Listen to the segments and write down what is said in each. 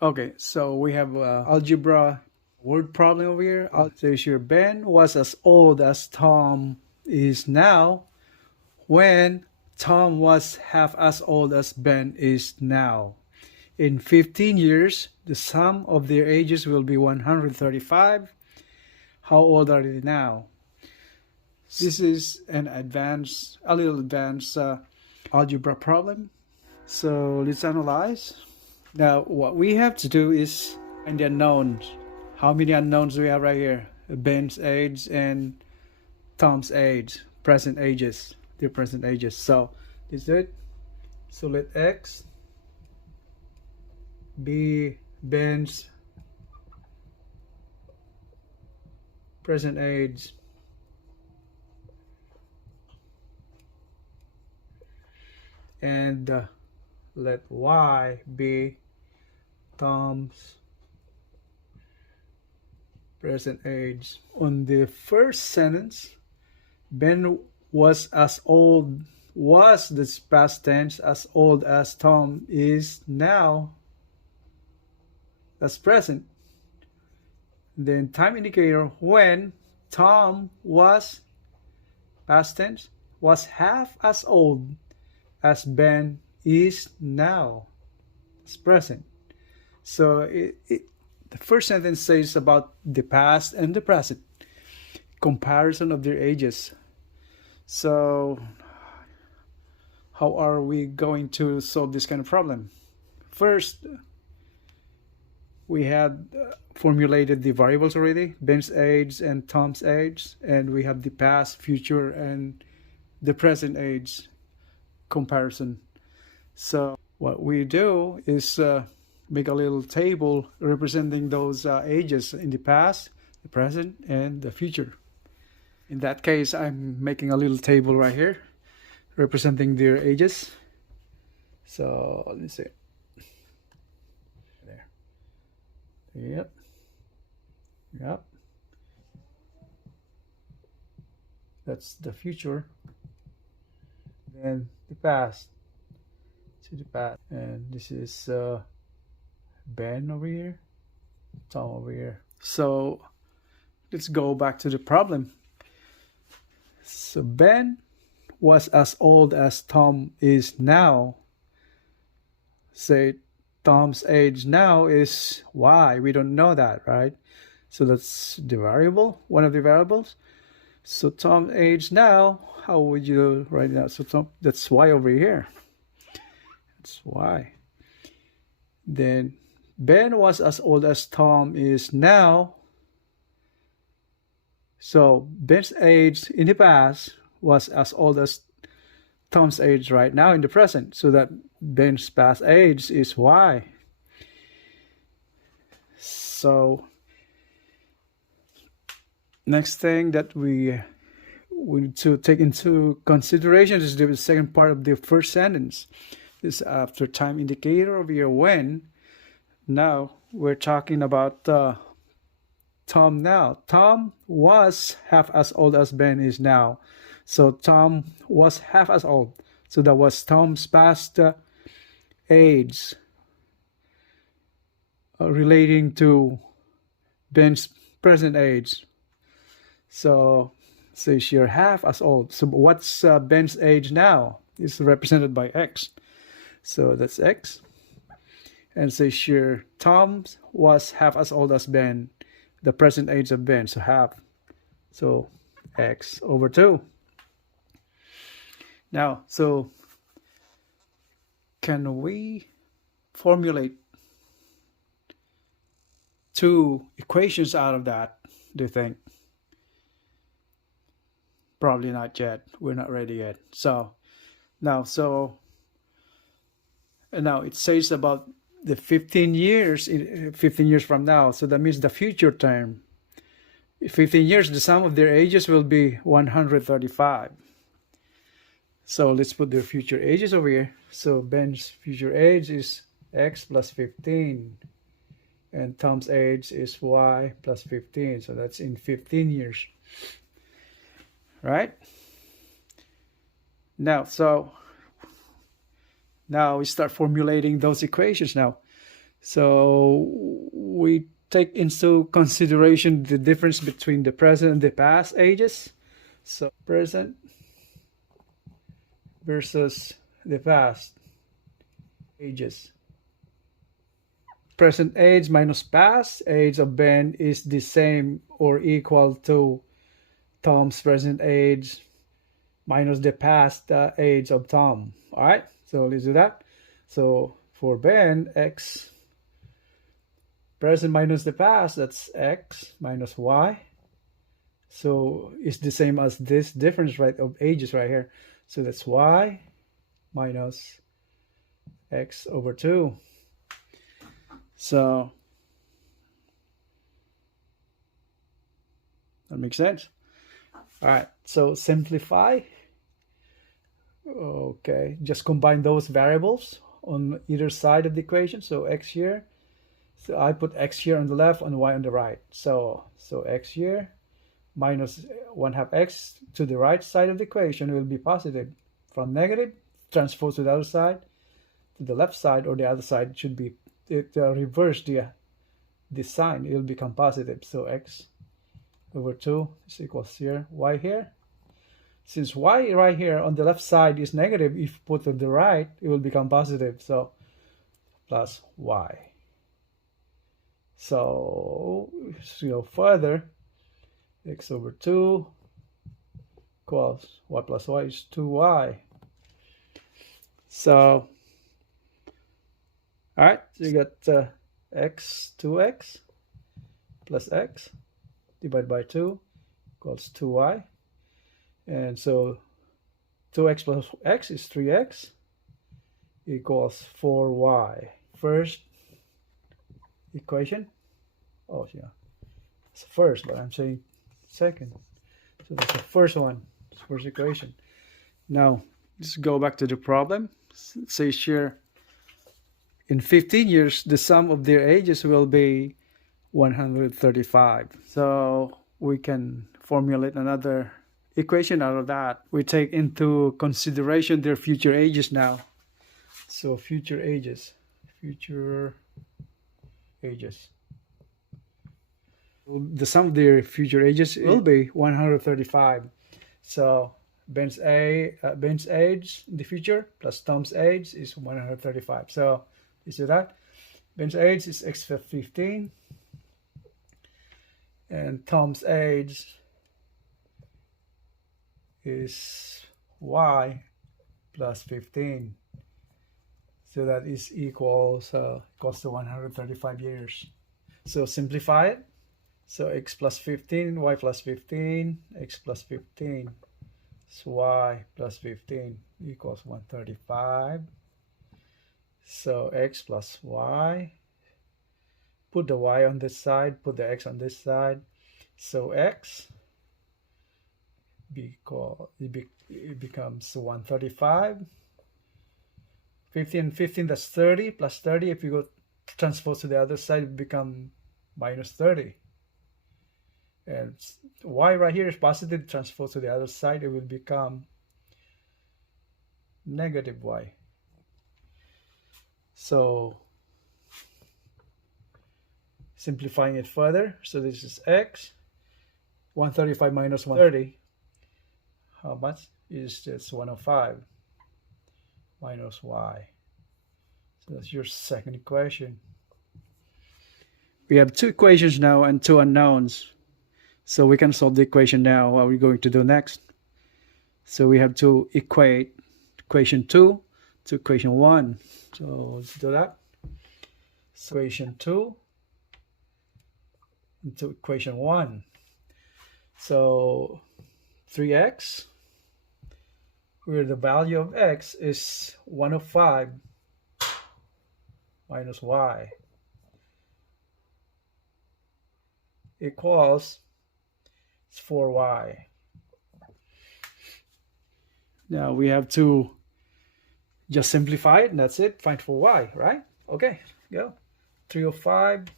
Okay, so we have algebra word problem over here. So here, Ben was as old as Tom is now when Tom was half as old as Ben is now. In 15 years, the sum of their ages will be 135. How old are they now? This is a little advanced algebra problem. So let's analyze. Now, what we have to do is find the unknowns. How many unknowns do we have right here? Ben's age and Tom's age, present ages, their present ages. So, is it? So let X be Ben's present age and let Y be Tom's present age. On the first sentence, Ben was this past tense, as old as Tom is now. That's present. Then time indicator, when Tom was, past tense, was half as old as Ben is now. It's present. So the first sentence says about the past and the present, comparison of their ages. So how are we going to solve this kind of problem? First, we had formulated the variables already, Ben's age and Tom's age, and we have the past, future, and the present age comparison. So what we do is make a little table representing those ages in the past, the present, and the future. In that case, I'm making a little table right here representing their ages. So let me see. There. Yep. Yep. That's the future. Then the past. To the past. And this is Ben over here, Tom over here. So let's go back to the problem. So Ben was as old as Tom is now. Say Tom's age now is Y. We don't know that, right? So that's the variable, one of the variables. So Tom's age now, how would you write it out? So Tom, that's Y over here. That's Y. Then Ben was as old as Tom is now. So Ben's age in the past was as old as Tom's age right now in the present. So that Ben's past age is Y. So next thing that we need to take into consideration is the second part of the first sentence. This after time indicator over here when. Now we're talking about Tom now. Tom was half as old as Ben is now. So Tom was half as old. So that was Tom's past age relating to Ben's present age. So say you're half as old. So what's Ben's age now? It's represented by X. So that's X. And say sure Tom was half as old as Ben, the present age of Ben, so half. So X over 2. Now, so can we formulate two equations out of that, do you think? Probably not yet. We're not ready yet. So now it says about the 15 years from now. So that means the future term. 15 years, the sum of their ages will be 135. So let's put their future ages over here. So Ben's future age is X plus 15. And Tom's age is Y plus 15. So that's in 15 years. Right? Now we start formulating those equations now. So we take into consideration the difference between the present and the past ages. So present versus the past ages. Present age minus past age of Ben is the same or equal to Tom's present age minus the past age of Tom. All right, so let's do that. So for Ben, x present minus the past, that's x minus y. So it's the same as this difference, right, of ages right here. So that's y minus x over 2. So that makes sense. All right, so simplify. Okay, just combine those variables on either side of the equation. So x here. So I put x here on the left and y on the right. So x here minus 1/2 x to the right side of the equation will be positive. From negative, transpose to the other side, to the left side, or the other side should be reverse the sign. It will become positive. So x over 2 is equals here, y here. Since y right here on the left side is negative, if you put to the right, it will become positive. So plus y. So further, x over 2 equals y plus y is 2y. So, all right, so you got x, 2x plus x divided by 2 equals 2y. And so 2x plus x is 3x equals 4y. First equation. Oh, yeah. It's the first, but I'm saying second. So that's the first one, first equation. Now, let's go back to the problem. It says here, in 15 years, the sum of their ages will be 135. So we can formulate another equation out of that. We take into consideration their future ages now. So future ages. The sum of their future ages will be 135. So Ben's age in the future plus Tom's age is 135. So you see that? Ben's age is x plus 15. And Tom's age is y plus 15. So that is equals to 135 years. So simplify it. So x plus 15, y plus 15, x plus 15, so y plus 15 equals 135. So x plus y, put the y on this side, put the x on this side. So x it becomes 135. 15, that's 30, plus 30. If you go transpose to the other side, it becomes minus 30. And y right here is positive, transpose to the other side, it will become negative y. So simplifying it further, so this is x, 135 minus 130, how much is this? 105 minus y. So that's your second equation. We have two equations now and two unknowns. So we can solve the equation now. What are we going to do next? So we have to equate equation 2 to equation 1. So let's do that. So equation 2 into equation 1. So 3x, where the value of x is 105 minus y, equals 4y. Now we have to just simplify it, and that's it. Find 4y, right? Okay, go. 305.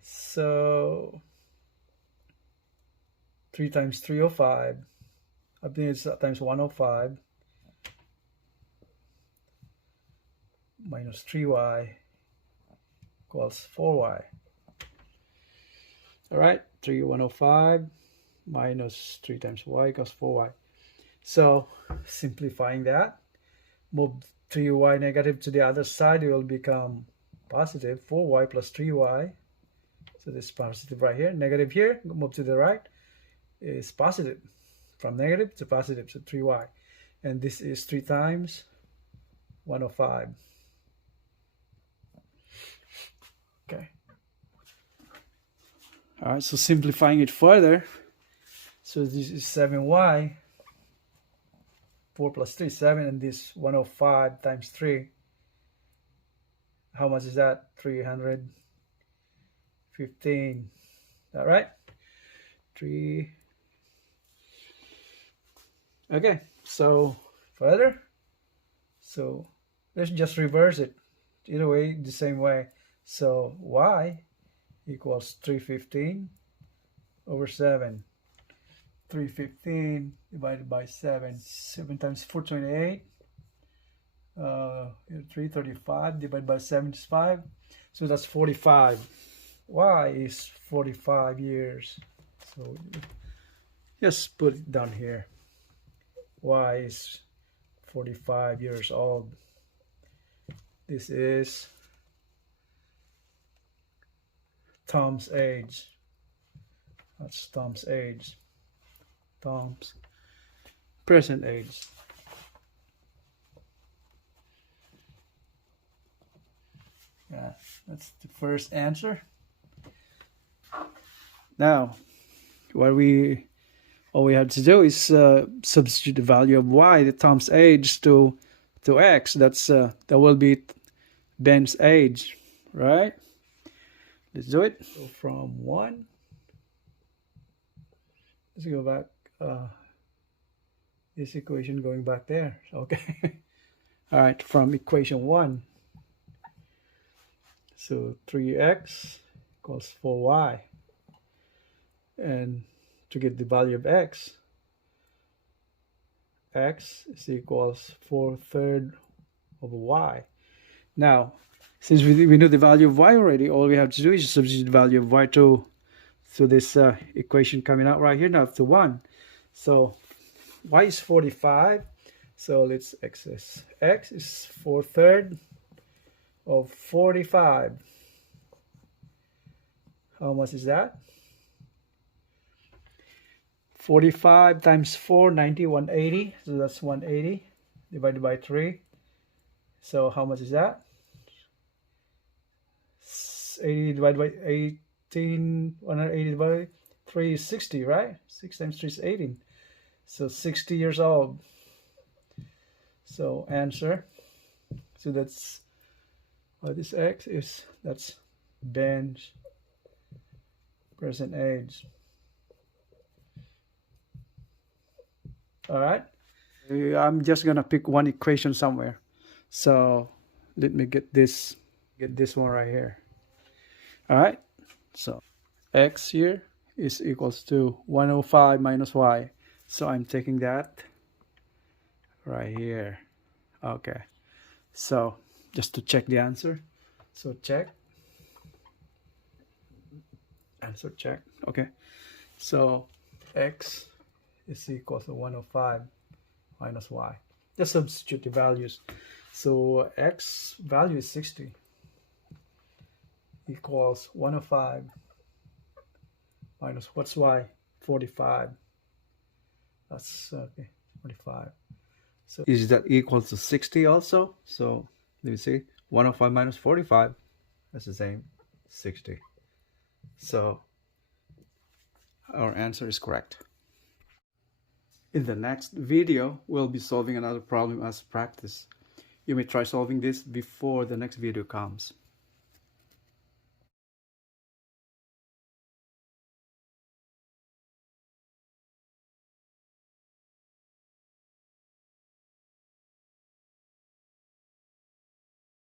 So 3 times 305. I think it's times 105 minus 3y equals 4y. All right, 105 minus 3 times y equals 4y. So simplifying that, move 3y negative to the other side, it will become positive. 4y plus 3y. So this positive right here, negative here, move to the right, is positive. From negative to positive, so 3y. And this is 3 times 105. Okay. All right, so simplifying it further, so this is 7y, 4 plus 3, 7, and this 105 times 3. How much is that? 315. All right? 3. Okay, so further. So let's just reverse it. Either way, the same way. So y equals 315 over 7. 315 divided by 7. 7 times 4, 28. 335 divided by 7 is 5. So that's 45. Y is 45 years. So just put it down here. Y is 45 years old. This is Tom's age. That's Tom's age. Tom's present age. Yeah, that's the first answer. Now, all we have to do is substitute the value of y, the Tom's age, to x. That will be Ben's age, right? Let's do it. So from 1, let's go back. This equation going back there. Okay. All right, from equation 1. So 3x equals 4y. And to get the value of x is equals 4/3 of y. Now, since we know the value of y already, all we have to do is substitute the value of y to this equation coming out right here now to 1. So y is 45. So let's x is 4/3 of 45. How much is that? 45 times 4, 90, 180. So that's 180 divided by 3. So how much is that? 80 divided by 18, 180 divided by 3 is 60, right? 6 times 3 is 18. So 60 years old. So answer. So that's what this x is. That's Ben's present age. All right. I'm just gonna pick one equation somewhere. So let me get this one right here. All right. So x here is equals to 105 minus y. So I'm taking that right here. Okay. So just to check the answer. So check. Answer check. Okay. So x is equal to 105 minus y. Just substitute the values. So x value is 60 equals 105 minus what's y? 45. That's okay, 45. So is that equal to 60 also? So let me see. 105 minus 45. That's the same. 60. So our answer is correct. In the next video, we'll be solving another problem as practice. You may try solving this before the next video comes.